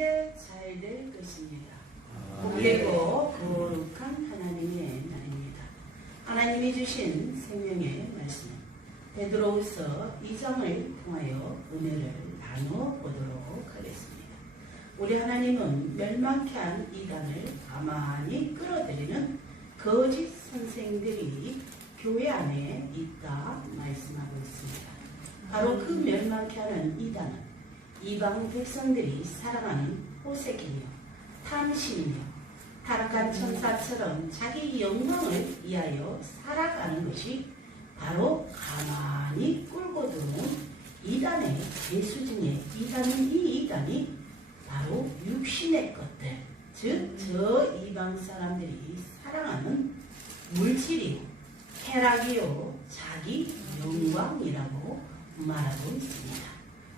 그게 잘 될 것입니다. 복되고 거룩한 하나님의 날입니다. 하나님이 주신 생명의 말씀 베드로후서 2장을 통하여 은혜를 나눠 보도록 하겠습니다. 우리 하나님은 멸망케 한 이단을 가만히 끌어들이는 거짓 선생들이 교회 안에 있다 말씀하고 있습니다. 바로 그 멸망케 하는 이단은 이방 백성들이 사랑하는 호색이며 탐심이며 타락한 천사처럼 자기 영광을 위하여 살아가는 것이 바로 가만히 끌고 들어온 이단의 죄수 중에 이단은 이 이단이 바로 육신의 것들 즉 저 이방 사람들이 사랑하는 물질이요 쾌락이요 자기 영광이라고 말하고 있습니다.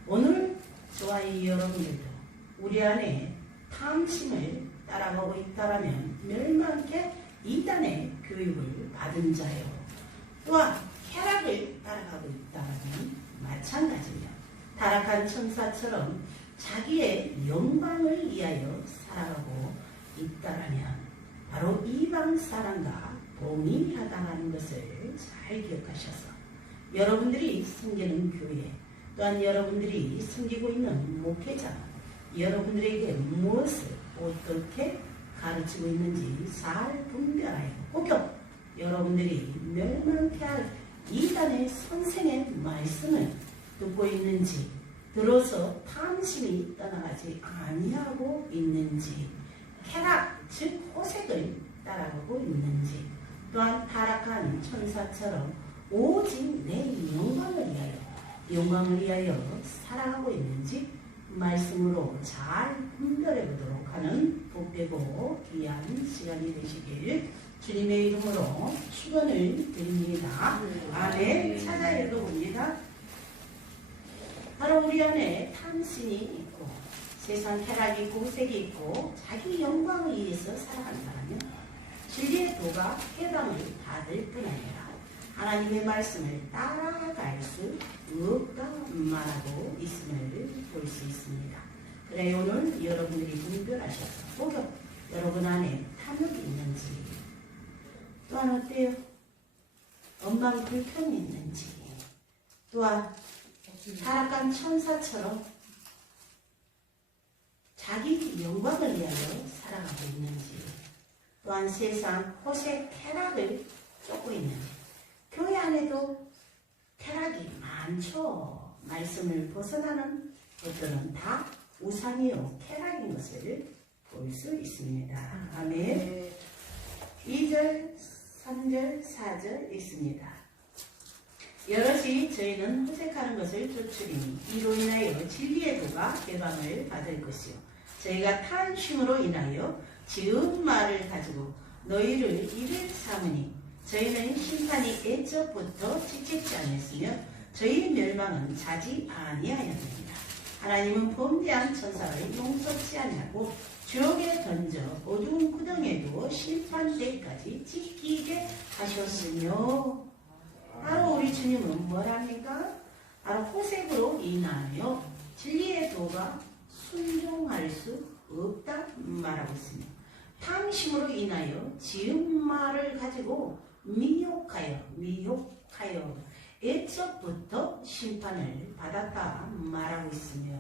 오늘 저와 이 여러분들도 우리 안에 탐심을 따라가고 있다라면 멸망케 이단의 교육을 받은 자요. 또한 쾌락을 따라가고 있다라면 마찬가지며 타락한 천사처럼 자기의 영광을 위하여 살아가고 있다라면 바로 이방 사람과 동일하다는 것을 잘 기억하셔서 여러분들이 섬기는 교회 또한 여러분들이 섬기고 있는 목회자 여러분들에게 무엇을 어떻게 가르치고 있는지 잘 분별하여 혹여 여러분들이 멸망케 할 이단의 선생의 말씀을 듣고 있는지 들어서 탐심이 떠나가지 아니하고 있는지 쾌락 즉 호색을 따라가고 있는지 또한 타락한 천사처럼 오직 내 영광을 위하여 영광을 위하여 살아가고 있는지 말씀으로 잘 분별해 보도록 하는 복되고 귀한 시간이 되시길 주님의 이름으로 축원을 드립니다. 안에 찾아 읽어봅니다. 바로 우리 안에 탐심이 있고 세상 쾌락이 있고 색이 있고 자기 영광을 위해서 살아간다면 진리의 도가 해방을 받을 뿐 아니라 하나님의 말씀을 따라갈 수 없다 말하고 있음을 볼 수 있습니다. 그래 오늘 여러분들이 분별하셔서 혹여 여러분 안에 탐욕이 있는지 또한 어때요? 엄마의 불편이 있는지 또한 타락한 천사처럼 자기 영광을 위하여 살아가고 있는지 또한 세상 호색 쾌락을 쫓고 있는지 교회 안에도 쾌락이 많죠. 말씀을 벗어나는 것들은 다 우상이요 쾌락인 것을 볼 수 있습니다. 아멘. 2절, 3절, 4절 있습니다. 여럿이 저희는 호색하는 것을 쫓으리니 이로 인하여 진리의 도가 개방을 받을 것이요 저희가 탄심으로 인하여 지은 말을 가지고 너희를 이를 삼으니 저희는 심판이 애초부터 지체지 않았으며 저희 멸망은 자지 아니하였습니다. 하나님은 범죄한 천사를 용서치 아니하고 지옥에 던져 어두운 구덩이에도 심판대까지 찢기게 하셨으며 바로 우리 주님은 뭐랍니까? 바로 호색으로 인하여 진리의 도가 순종할 수 없다 말하고 있습니다. 탐심으로 인하여 지은 말을 가지고 미혹하여 미혹하여 애초부터 심판을 받았다 말하고 있으며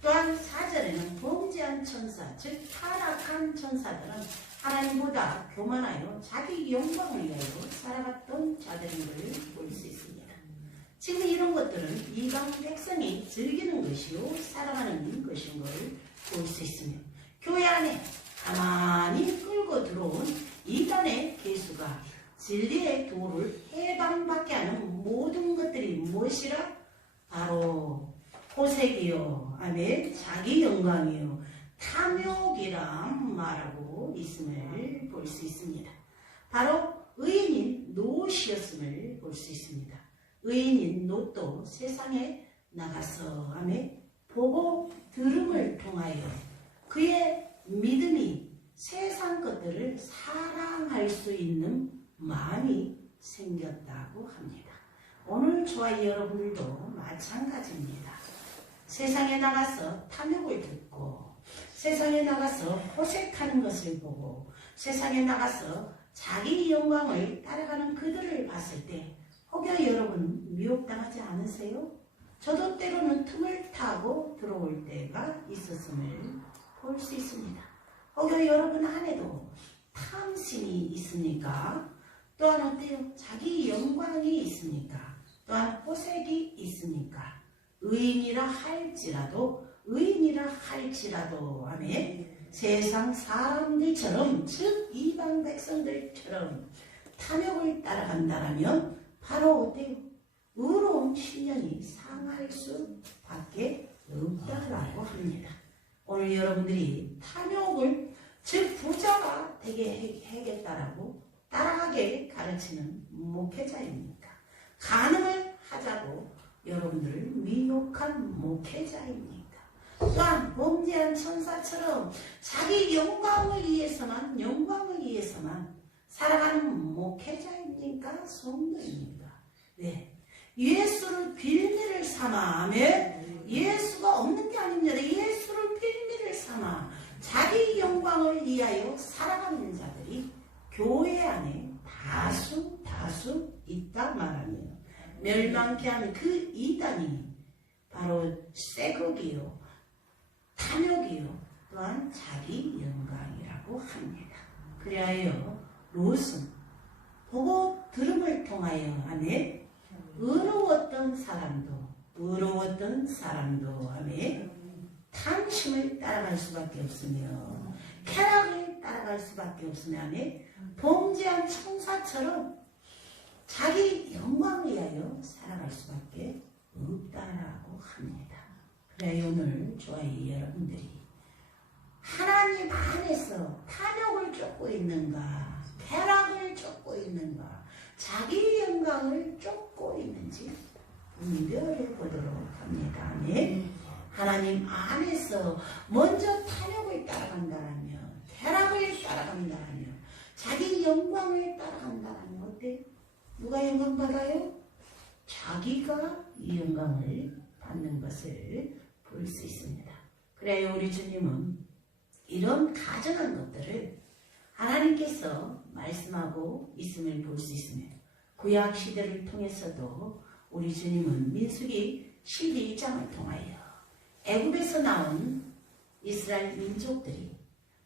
또한 사절에는 범죄한 천사 즉 타락한 천사들은 하나님보다 교만하여 자기 영광을 위하여 살아갔던 자들인 걸볼수 있습니다. 지금 이런 것들은 이방 백성이 즐기는 것이요 사랑하는 것인 걸 볼 수 있으며 교회 안에 가만히 끌고 들어온 이단의 개수가 진리의 도를 해방받게 하는 모든 것들이 무엇이라? 바로 호색이요. 아멘. 자기 영광이요. 탐욕이라 말하고 있음을 볼 수 있습니다. 바로 의인인 노시였음을 볼 수 있습니다. 의인인 노도 세상에 나가서 아멘. 보고 들음을 통하여 그의 믿음이 세상 것들을 사랑할 수 있는 마음이 생겼다고 합니다. 오늘 저와 여러분들도 마찬가지입니다. 세상에 나가서 탐욕을 듣고 세상에 나가서 호색하는 것을 보고 세상에 나가서 자기 영광을 따라가는 그들을 봤을 때 혹여 여러분 미혹당하지 않으세요? 저도 때로는 틈을 타고 들어올 때가 있었음을 볼 수 있습니다. 혹여 여러분 안에도 탐심이 있습니까? 또한 어때요? 자기 영광이 있습니까? 또한 호색이 있습니까? 의인이라 할지라도 의인이라 할지라도 아멘 세상 사람들처럼 즉 이방 백성들처럼 탐욕을 따라간다라면 바로 어때요? 의로운 신년이 상할 수밖에 없다라고 합니다. 오늘 여러분들이 탐욕을 즉 부자가 되게 해겠다라고 따라하게 가르치는 목회자입니까? 가능을 하자고 여러분들을 미혹한 목회자입니까? 또한 범죄한 천사처럼 자기 영광을 위해서만 영광을 위해서만 살아가는 목회자입니까? 성도입니까? 네. 예수를 빌미를 삼아 아멘. 예수가 없는 게 아닙니다. 예수를 빌미를 삼아 자기 영광을 위하여 살아가는 자들이 교회 안에 다수 다수 있다 말하며 멸망케 하는 그 이단이 바로 쇠곡이요 탐욕이요 또한 자기 영광이라고 합니다. 그리하여 롯은 보고 들음을 통하여 아멘 의로웠던 사람도 의로웠던 사람도 아멘 탐심을 따라갈 수밖에 없으며 쾌락을 따라갈 수밖에 없으며 아멘 범죄한 천사처럼 자기 영광을 위하여 살아갈 수밖에 없다라고 합니다. 그래 오늘 저희 여러분들이 하나님 안에서 탐욕을 쫓고 있는가 쾌락을 쫓고 있는가 자기 영광을 쫓고 있는지 분별해 보도록 합니다. 네? 하나님 안에서 먼저 탐욕을 따라간다면 쾌락을 따라간다면 자기 영광을 따라간다면 어때? 누가 영광 받아요? 자기가 이 영광을 받는 것을 볼 수 있습니다. 그래요 우리 주님은 이런 가정한 것들을 하나님께서 말씀하고 있음을 볼 수 있습니다. 구약 시대를 통해서도 우리 주님은 민수기 12장을 통하여 애굽에서 나온 이스라엘 민족들이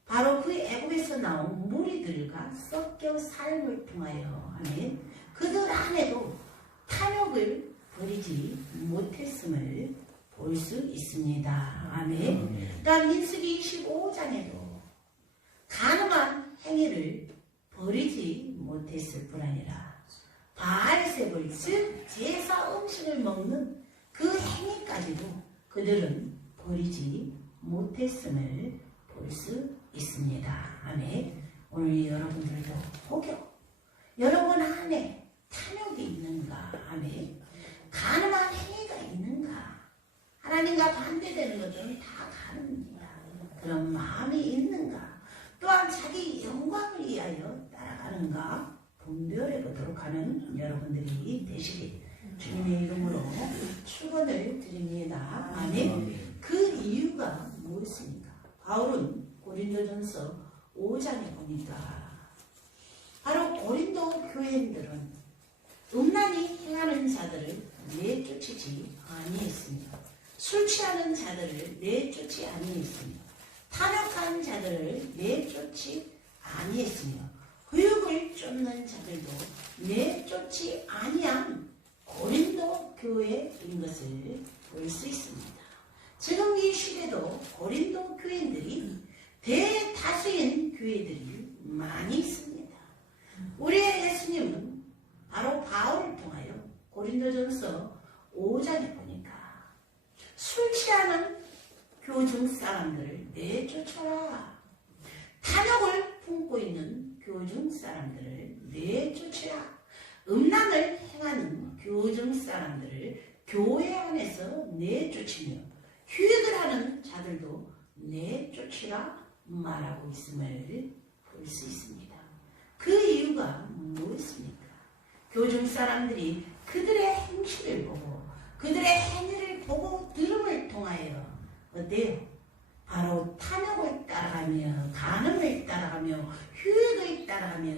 바로 그 애굽에서 나온 무리들과 섞여 삶을 통하여 아멘 그들 안에도 탐욕을 버리지 못했음을 볼 수 있습니다. 아멘. 그러니까 민수기 25장에도 가늠한 행위를 버리지 못했을 뿐 아니라 바알색을 즉 제사 음식을 먹는 그 행위까지도 그들은 버리지 못했음을 볼 수 있습니다. 아멘. 오늘 여러분들도 혹여 여러분 안에 탐욕이 있는가? 아멘. 가늠한 행위가 있는가? 하나님과 반대되는 것들은 다 가늠입니다. 그런 마음이 있는가? 또한 자기 영광을 위하여 따라가는가? 분별해 보도록 하는 여러분들이 되시길 주님의 이름으로 축원을 드립니다. 아멘. 그 이유가 무엇입니까? 바울은 고린도전서 5장에 보니까 바로 고린도 교인들은 음란히 행하는 자들을 내쫓지 아니했으며 술 취하는 자들을 내쫓지 아니했으며 탐욕한 자들을 내쫓지 아니했으며 후육을 쫓는 자들도 내쫓지 아니한 고린도 교회인 것을 볼 수 있습니다. 지금 이 시대도 고린도 교인들이 대다수인 교회들이 많이 있습니다. 우리의 예수님은 바로 바울을 통하여 고린도전서 5장에 보니까 술 취하는 교중 사람들을 내쫓아라. 탐욕을 품고 있는 교중 사람들을 내쫓아라. 음란을 행하는 교중 사람들을 교회 안에서 내쫓으며 휴익을 하는 자들도 내쫓으라 말하고 있음을 볼 수 있습니다. 그 이유가 무엇입니까? 교중 사람들이 그들의 행실을 보고 그들의 행위를 보고 들음을 통하여 어때요? 바로 탐욕을 따라가며 간음을 따라가며 휴익을 따라가며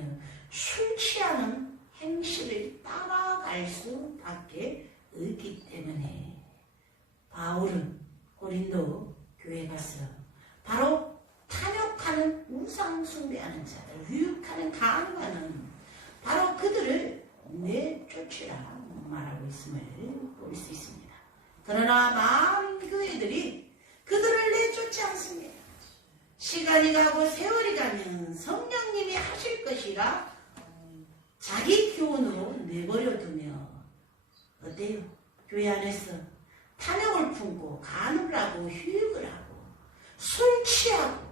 술 취하는 행실을 따라갈 수밖에 없기 때문에 바울은 고린도 교회 가서 바로 탐욕하는 우상 숭배하는 자들, 유익하는 간음하는 바로 그들을 내쫓으라 말하고 있음을 볼 수 있습니다. 그러나 많은 교회들이 그들을 내쫓지 않습니다. 시간이 가고 세월이 가면 성령님이 하실 것이라 자기 교훈으로 내버려 두며 어때요? 교회 안에서 탐욕을 품고 간음을 하고 휴익을 하고 술 취하고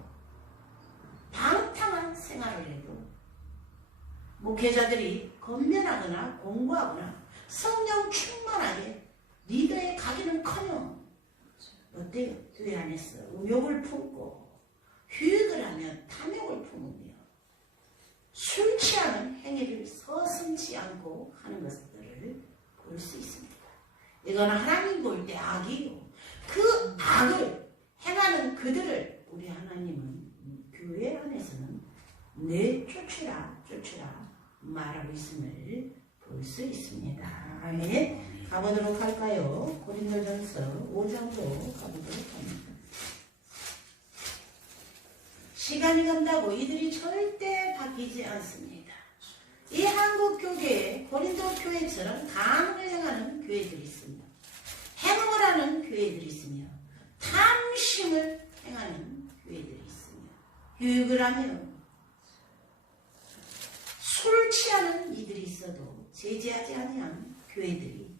방탕한 생활을 해도 목회자들이 건면하거나 공부하거나 성령 충만하게 리더에 가기는 커녕 어때요? 교회 안에서 의욕을 품고 휴익을 하며 탐욕을 품으며 술 취하는 행위를 서슴지 않고 하는 것들을 볼 수 있습니다. 이건 하나님 볼 때 악이요. 그 악을 행하는 그들을 우리 하나님은 교회 안에서는 내쫓으라 쫓으라 말하고 있음을 볼 수 있습니다. 아멘. 가보도록 할까요? 고린도전서 5장으로 가보도록 합니다. 시간이 간다고 이들이 절대 바뀌지 않습니다. 이 한국 교계에 고린도 교회처럼 간음을 행하는 교회들이 있습니다. 행음을 하는 교회들이 있으며 탐심을 행하는 교회들이 있으며 교육을 하며 술 취하는 이들이 있어도 제지하지 아니한 교회들이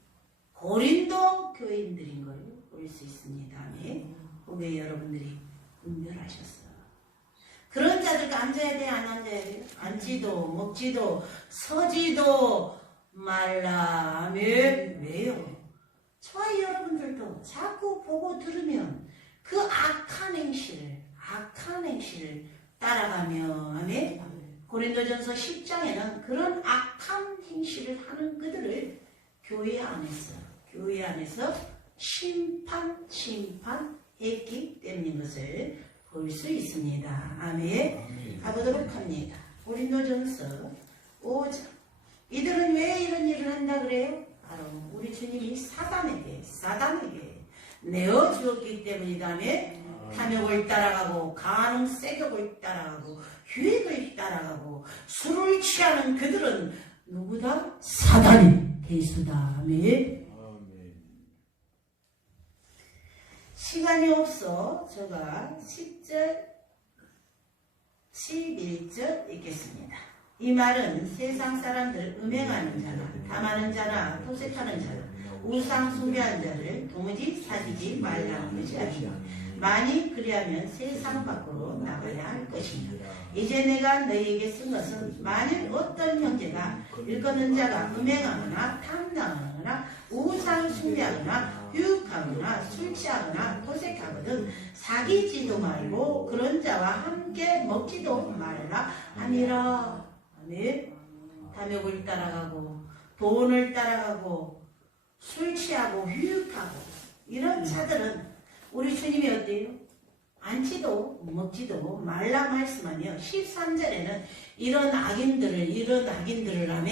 고린도 교인들인 걸 볼 수 있습니다. 네. 왜 여러분들이 분별하셨어? 그런 자들과 앉아야 돼, 안 앉아야 돼? 앉지도, 먹지도, 서지도 말라. 아멘. 왜요? 저와 여러분들도 자꾸 보고 들으면 그 악한 행실을, 악한 행실을 따라가며, 아멘. 고린도전서 10장에는 그런 악한 행실을 하는 그들을 교회 안에서, 교회 안에서 심판, 심판했기 때문인 것을 볼 수 있습니다. 아멘. 가보도록 합니다. 고린도전서 5장. 이들은 왜 이런 일을 한다 그래요? 바로 우리 주님이 사단에게, 사단에게 내어 주었기 때문이다며 탐욕을 따라가고 간음 세격을 따라가고 휴익을 따라가고 술을 취하는 그들은 누구다? 사단이 대수다. 아멘. 시간이 없어 제가 10절, 11절 읽겠습니다. 이 말은 세상 사람들 음행하는 자나 담하는 자나 토색하는 자나 우상 숭배하는 자를 도무지 사지지 말라는 것이 아니라 만이 그리하면 세상 밖으로 나가야 할 것이며 이제 내가 너희에게 쓴 것은 만일 어떤 형제가 일컫는 자가 음행하거나 탐나거나 우상 숭배하거나 유혹하거나 술 취하거나 토색하거든 사귀지도 말고 그런 자와 함께 먹지도 말라 아니라. 아멘. 탐욕을 따라가고 돈을 따라가고 술 취하고 휴육하고 이런 자들은 우리 주님이 어때요? 앉지도 먹지도 말라 말씀하며 13절에는 이런 악인들을 이런 악인들을 하며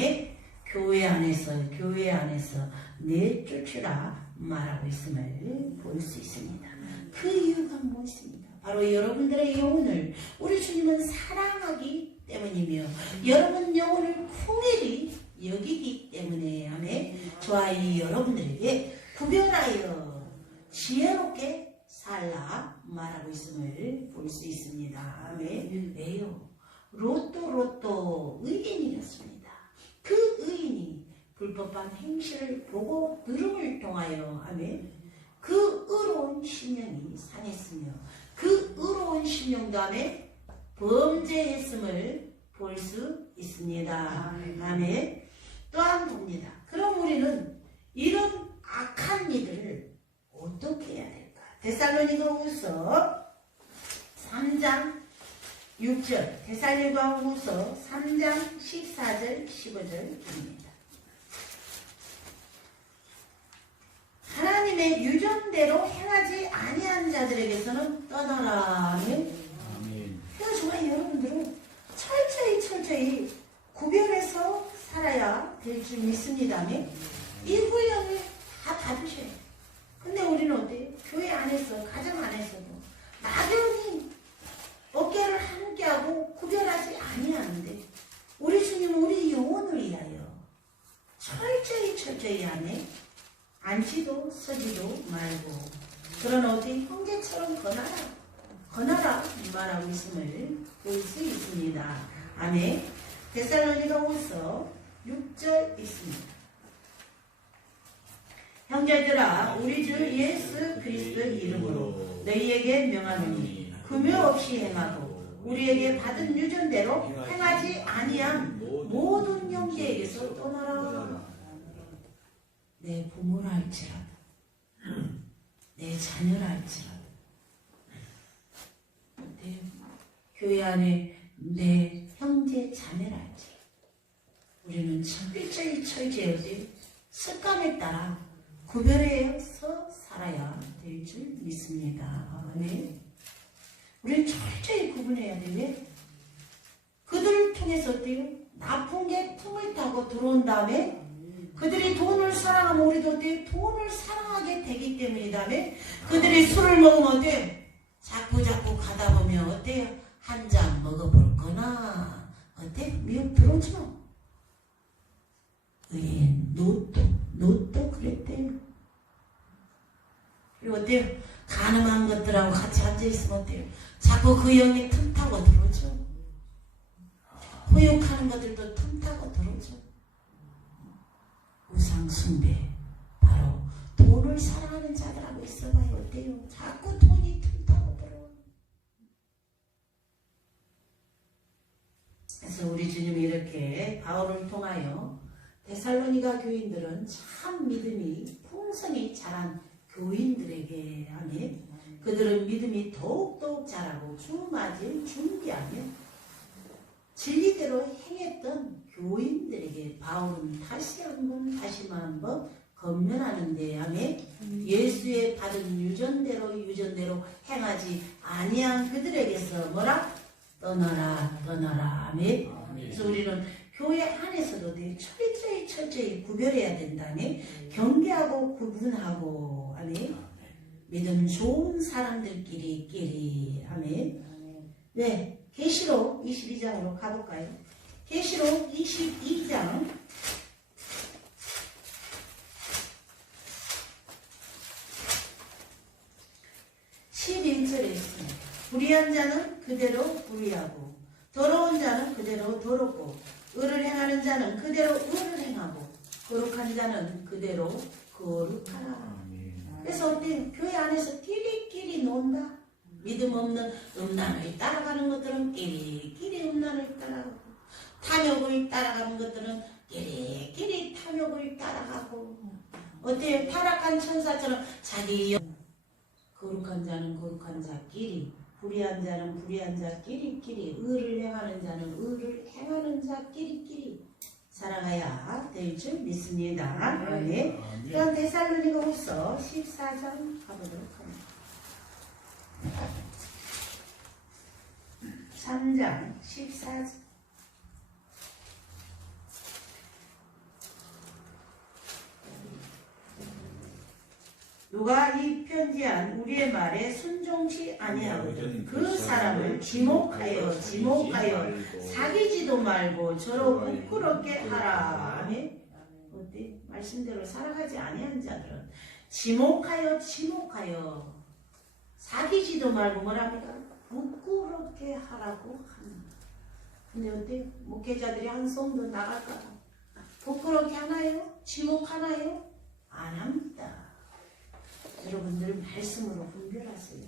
교회 안에서 교회 안에서 내쫓으라 말하고 있음을 볼 수 있습니다. 그 이유가 무엇입니까? 바로 여러분들의 영혼을 우리 주님은 사랑하기 때문이며 여러분 영혼을 풍일히 여기기 때문에 아멘. 저와 이 여러분들에게 구별하여 지혜롭게 살라 말하고 있음을 볼 수 있습니다. 아멘. 왜요? 로또 로또 의인이었습니다. 그 의인이 불법한 행실을 보고 들음을 통하여 아멘. 그 의로운 심령이 상했으며 그 의로운 심령 다음에 범죄했음을 볼 수 있습니다. 아멘. 또한 봅니다. 그럼 우리는 이런 악한 일을 어떻게 해야 될까? 데살로니가후서 3장 6절, 데살로니가후서 3장 14절, 15절입니다. 하나님의 유전대로 행하지 아니한 자들에게서는 떠나라. 아멘. 그래서 저와 여러분들은 철저히 철저히 구별해서 아멘. 있습니다며 이 훈련을 다 받으셔야 돼요. 근데 우리는 어때요? 교회 안에서 가정 안에서도 막연히 어깨를 함께하고 구별하지 아니하는데 우리 주님은 우리 영혼을 위하여 철저히 철저히 안에 앉지도 서지도 말고 그런 어디 형제처럼 건하라 건하라 말하고 있음을 볼 수 있습니다. 아멘. 데살로니가 후서 6절 있습니다. 형제들아 우리 주 예수 그리스도의 이름으로 너희에게 명하노니 금요 없이 행하고 우리에게 받은 유전대로 행하지 아니한 모든 형제에게서 떠나라. 내 부모라 할지라도 내 자녀라 할지라도 내 교회 안에 내 형제 할지라도 우리는 철저히 철저히 습관에 따라 구별해서 살아야 될 줄 믿습니다. 아멘. 우리는 철저히 구분해야 돼. 왜? 그들을 통해서 어때요? 나쁜 게 틈을 타고 들어온 다음에 그들이 돈을 사랑하면 우리도 어때요? 돈을 사랑하게 되기 때문이다음에 그들이 술을 먹으면 어때요? 자꾸 자꾸 가다 보면 어때요? 한 잔 먹어볼 거나 어때? 미국 들어오죠? 예, 노또, 노또 그랬대요. 그리고 어때요? 가늠한 것들하고 같이 앉아있으면 어때요? 자꾸 그 영이 틈타고 들어오죠. 호욕하는 것들도 틈타고 들어오죠. 우상 숭배, 바로 돈을 사랑하는 자들하고 있어봐요. 어때요? 자꾸 돈이 틈타고 들어와요. 그래서 우리 주님이 이렇게 바울을 통하여 데살로니가 교인들은 참 믿음이 풍성히 자란 교인들에게 하니 그들은 믿음이 더욱더욱 자라고 주맞을 준비하며 진리대로 행했던 교인들에게 바울은 다시 한번 다시 한번 건면하는 데 하며 예수의 받은 유전대로 유전대로 행하지 아니한 그들에게서 뭐라? 떠나라 떠나라. 아멘. 그래서 우리는 교회 안에서도 되게 철저히 철저히 구별해야 된다네 경계하고 구분하고 아멘. 믿음 좋은 사람들끼리 끼리 아멘. 네 계시록 22장으로 가볼까요? 계시록 22장. 11절에 있습니다. 불의한 자는 그대로 불의하고 더러운 자는 그대로 더럽고 의를 행하는 자는 그대로 의를 행하고 거룩한 자는 그대로 거룩하라. 그래서 어때 교회 안에서 끼리끼리 논다. 믿음 없는 음란을 따라가는 것들은 끼리끼리 음란을 따라가고 탐욕을 따라가는 것들은 끼리끼리 탐욕을 따라가고 어때 타락한 천사처럼 자기 영 거룩한 자는 거룩한 자끼리 불의한 자는 불의한 자끼리끼리 의를 행하는 자는 의를 행하는 자끼리끼리 살아가야 될 줄 믿습니다. 네. 그럼 데살로니가 후서 14장 가보도록 합니다. 3장 14장 누가 이 편지한 우리의 말에 순종치 아니하거든 그 사람을 지목하여 지목하여 사귀지도 말고 저로 부끄럽게 하라. 아멘. 어때? 말씀대로 살아가지 아니한 자들은 지목하여 지목하여 사귀지도 말고 뭐랍니까? 부끄럽게 하라고 합니다. 근데 어때? 목회자들이 한 성도 나갈까? 부끄럽게 하나요? 지목하나요? 안 합니다. 여러분들 말씀으로 분별하세요.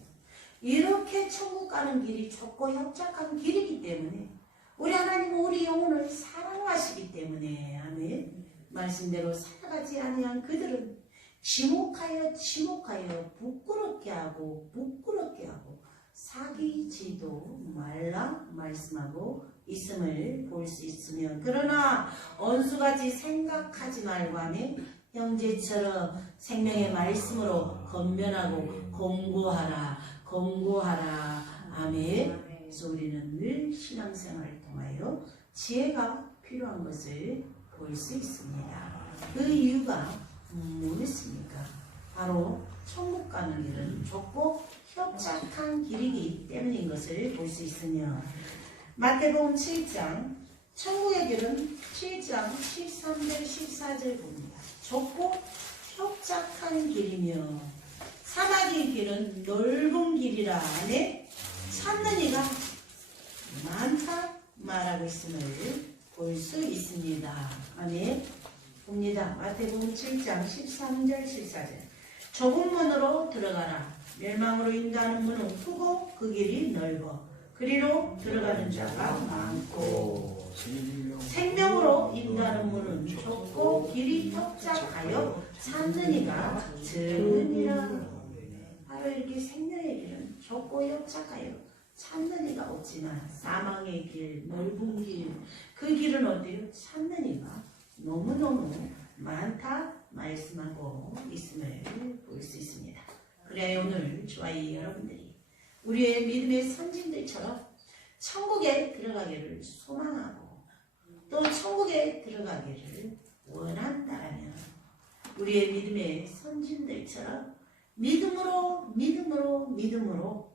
이렇게 천국 가는 길이 좁고 협착한 길이기 때문에 우리 하나님은 우리 영혼을 사랑하시기 때문에 아멘. 말씀대로 살아가지 아니한 그들은 지목하여 지목하여 부끄럽게 하고 부끄럽게 하고 사귀지도 말라 말씀하고 있음을 볼 수 있으며 그러나 언수같이 생각하지 말고 하네 형제처럼 생명의 말씀으로 건면하고 공고하라 공고하라 아멘 그래서 우리는 늘 신앙생활을 통하여 지혜가 필요한 것을 볼 수 있습니다. 그 이유가 뭐겠습니까? 바로 천국 가는 길은 좁고 협착한 길이기 때문인 것을 볼 수 있으며 마태복음 7장 천국의 길은 7장 13절 14절 봅니다. 좁고 협착한 길이며 사마귀의 길은 넓은 길이라 안에 찾는 이가 많다 말하고 있음을 볼 수 있습니다. 아멘. 봅니다. 마태복음 7장 13절 14절. 좁은 문으로 들어가라. 멸망으로 인도하는 문은 크고 그 길이 넓어. 그리로 들어가는 자가 많고 생명으로 인도하는 문은 좁고 길이 협착하여 찾는 이가 적으니라. 바로 이렇게 생명의 길은 좁고 협착하여 찾는 이가 없지만 사망의 길, 넓은 길, 그 길은 어때요? 찾는 이가 너무너무 많다 말씀하고 있음을 볼 수 있습니다. 그래 오늘 이 여러분들이 우리의 믿음의 선진들처럼 천국에 들어가기를 소망하고 또 천국에 들어가기를 원한다면 우리의 믿음의 선진들처럼 믿음으로 믿음으로 믿음으로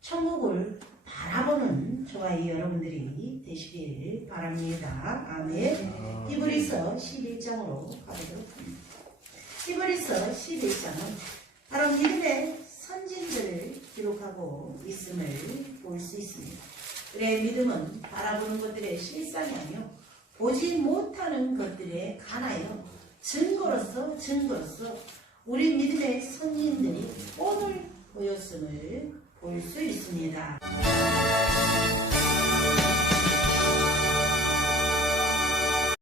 천국을 바라보는 저와 이 여러분들이 되시길 바랍니다. 아멘. 히브리서 11장으로 가보도록 합니다. 히브리서 11장은 바로 믿음의 선진들을 기록하고 있음을 볼 수 있습니다. 그래 믿음은 바라보는 것들의 실상이 아니요 보지 못하는 것들에 관하여 증거로서 증거로서 우리 믿음의 선진들이 오늘 보였음을 볼 수 있습니다.